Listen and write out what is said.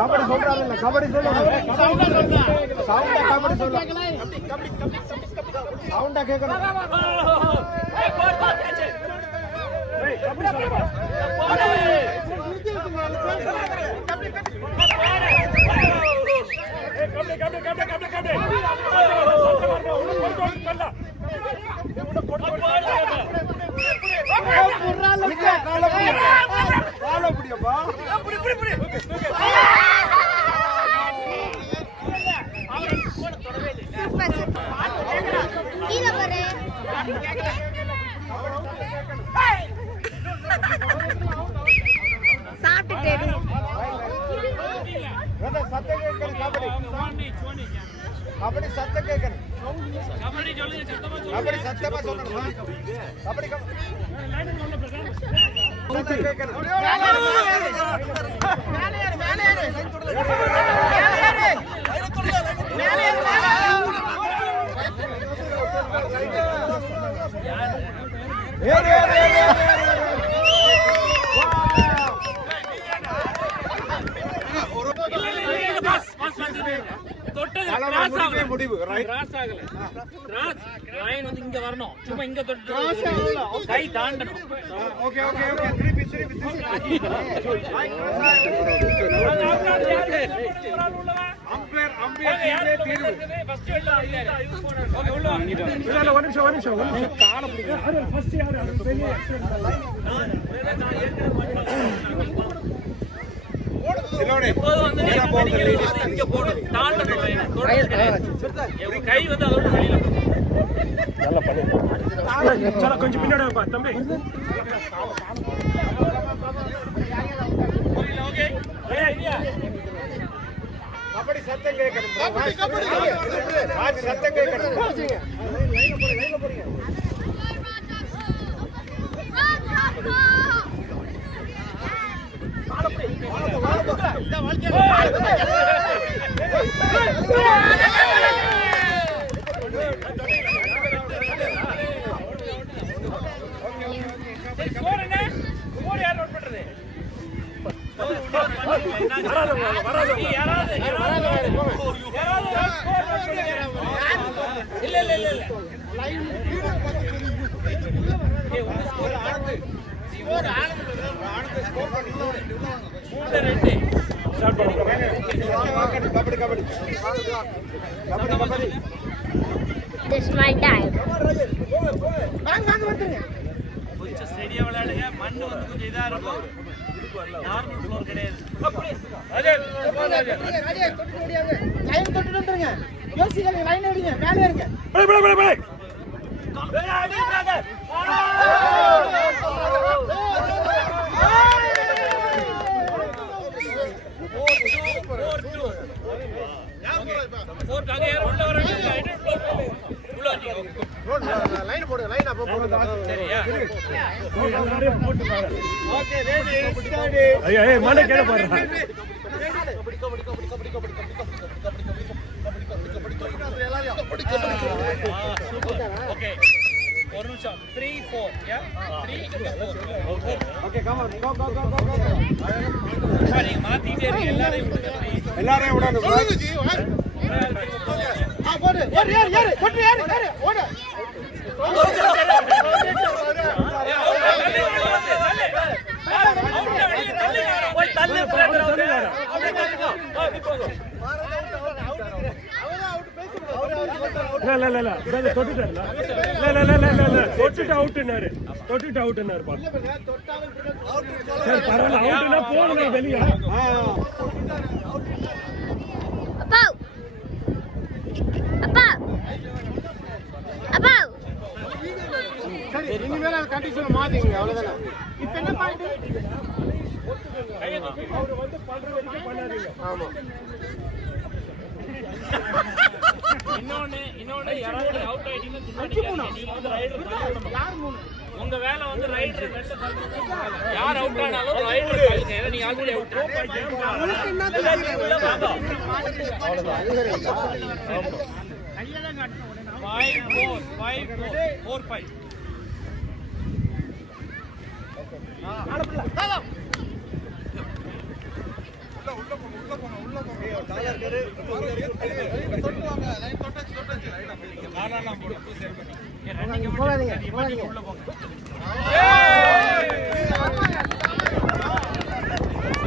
கபடி சொல்றாங்க, கபடி சொல்லுங்க, கபடி சொல்லுங்க, சவுண்டா கேட்கணும். கபடி சத்தம் கேட்கணும். கபடி சத்தமா சொல்லணும். கபடி சத்தம் கேட்கணும். முடிவு கிராஸ் ஆகல. கிராஸ் லைன் வந்து இங்க வரணும். சும்மா இங்க தொட்டு கை தாண்டணும். Okay okay okay. திருப்பி அம்பையர் டீம்லே தீர்வு. ஃபர்ஸ்ட் வெல்ல ஓகே உள்ள வாங்க. இல்ல ஒரு நிமிஷம் கால பிடிங்க. ஃபர்ஸ்ட் யாரு வெளிய சிலோனே போது வந்து இங்க போடு. தாண்டணும் லைன். கை வந்து அதோட வெளியில நல்ல பண்ணு. चलो கொஞ்சம் பின்னாடி வா தம்பி. ஓகே ஐயா கபடி சத்தம் கேட்கணும். கபடி ராஜ் சத்தம் கேட்கணும். லைன் போடுங்க. This is my time. கொஞ்சம் ஸ்டேடியம் விளையாடுங்க. மண்ணு வந்து கொஞ்சம் இதா இருக்கும். நார்மல் ஃப்ளோர் கிடையாது. ராஜேஷ் தொட்டு ஓடியாங்க. லைன் தொட்டு வந்துருங்க. யோசிக்காதீங்க, லைன் அடிங்க. மேலே இருங்க. பை அடிங்க. லைன் போடு. லைன் அப்ப போடுங்க. சரியா? எல்லாரும் போட்டு பாருங்க. Okay ready start. ஐயா மண்ணை கேட பாருங்க. ஓகே ஒரு நிமிஷம் 3 4 யா 3 ஓகே கம் ஆன் கோ நீங்க மாத்திட்டே இருங்க. எல்லாரையும் விடணும். போடு யார் கொட்டு யார் ஓடு. ஓய் தள்ளு தொட்டுட்டு அவுட்னாரு. பரவாயில்ல அவுட்னா போடுங்க வெளிய. சரி இனிமேல் அந்த கண்டிஷன் மாத்திங்க. அவ்வளவுதானே. இப்போ என்ன பாயிண்ட்? அவர் வந்து பண்ற வரைக்கும் பண்ணாதீங்க. ஆமா. இன்னொன்னு யாராவது அவுட் ஆயிட்டீங்க நீங்க வந்து ரைடர் தள்ளணும். யார் மூணு? உங்க வேலை வந்து ரைடர் வெட்ட தள்ளணும். யார் அவுட் ஆனாலும் ரைடர் தள்ளுங்க. ஏன்னா நீங்க ஆல்ரெடி அவுட். உங்களுக்கு என்ன தெரியும்? உள்ள வாங்க. அவ்வளவுதான். கையில தான் காட்டணும். 5-4 4-5 போகாதீங்க